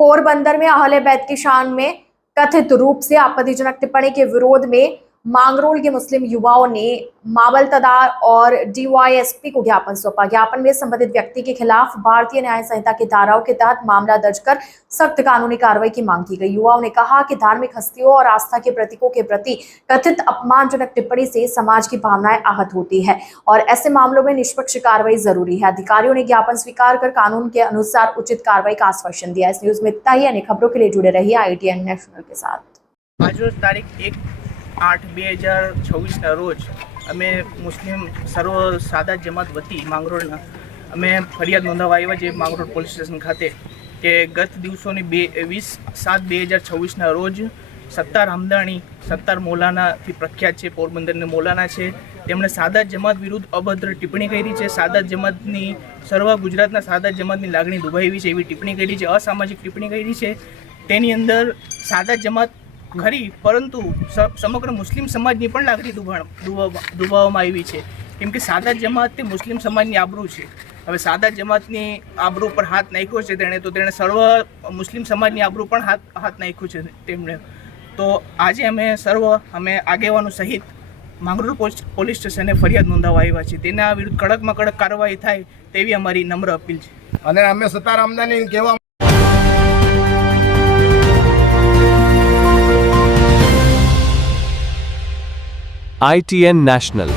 पोरबंदर में अहले बैत की शान में कथित रूप से आपत्तिजनक टिप्पणी के विरोध में मांगरोल के मुस्लिम युवाओं ने मामलतदार और डीवाईएसपी को ज्ञापन सौंपा। ज्ञापन में संबंधित व्यक्ति के खिलाफ भारतीय न्याय संहिता की धाराओं के तहत मामला दर्ज कर सख्त कानूनी कार्रवाई की मांग की गई। युवाओं ने कहा कि धार्मिक हस्तियों और आस्था के प्रतीकों के प्रति कथित अपमानजनक टिप्पणी से समाज की भावनाएं आहत होती है और ऐसे मामलों में निष्पक्ष कार्रवाई जरूरी है। अधिकारियों ने ज्ञापन स्वीकार कर कानून के अनुसार उचित कार्रवाई का आश्वासन दिया। इस न्यूज में इतना ही। अन्य खबरों के लिए जुड़े रहिए ITN नेशनल के साथ। आज तारीख 1/8/2026 रोज અમે મુસ્લિમ સર્વ સાદા જમાત વતી માંગરોળના અમે ફરિયાદ નોંધાવવા આવ્યા છે માંગરોળ પોલીસ સ્ટેશન ખાતે કે ગત દિવસોની 20/7/2026 રોજ સત્તાર હમદાણી સત્તાર મૌલાનાથી પ્રખ્યાત છે, પોરબંદરના મૌલાના છે, તેમણે સાદાત જમાત વિરુદ્ધ અભદ્ર ટિપ્પણી કરી છે। સાદાત જમાતની સર્વ ગુજરાતના સાદાત જમાતની લાગણી દુભાવી છે એવી ટિપ્પણી કરી છે, અસામાજિક ટિપ્પણી કરી છે। તેની અંદર સાદાત જમાત ખરી પરંતુ સમગ્ર મુસ્લિમ સમાજની પણ લાગણી દુભાવવામાં આવી છે, કેમ કે સાદાત જમાત તે મુસ્લિમ સમાજની આબરૂ છે। હવે સાદાત જમાતની આબરૂ પર હાથ નાખ્યો છે તેણે સર્વ મુસ્લિમ સમાજની આબરૂ પણ હાથ નાખ્યું છે તેમણે। તો આજે અમે આગેવાનો સહિત માંગરોળ પોલીસ સ્ટેશને ફરિયાદ નોંધાવવા આવ્યા છે। તેના વિરુદ્ધ કડકમાં કડક કાર્યવાહી થાય તેવી અમારી નમ્ર અપીલ છે। અને અમે સત્તાર આમદાની કહેવા ITN National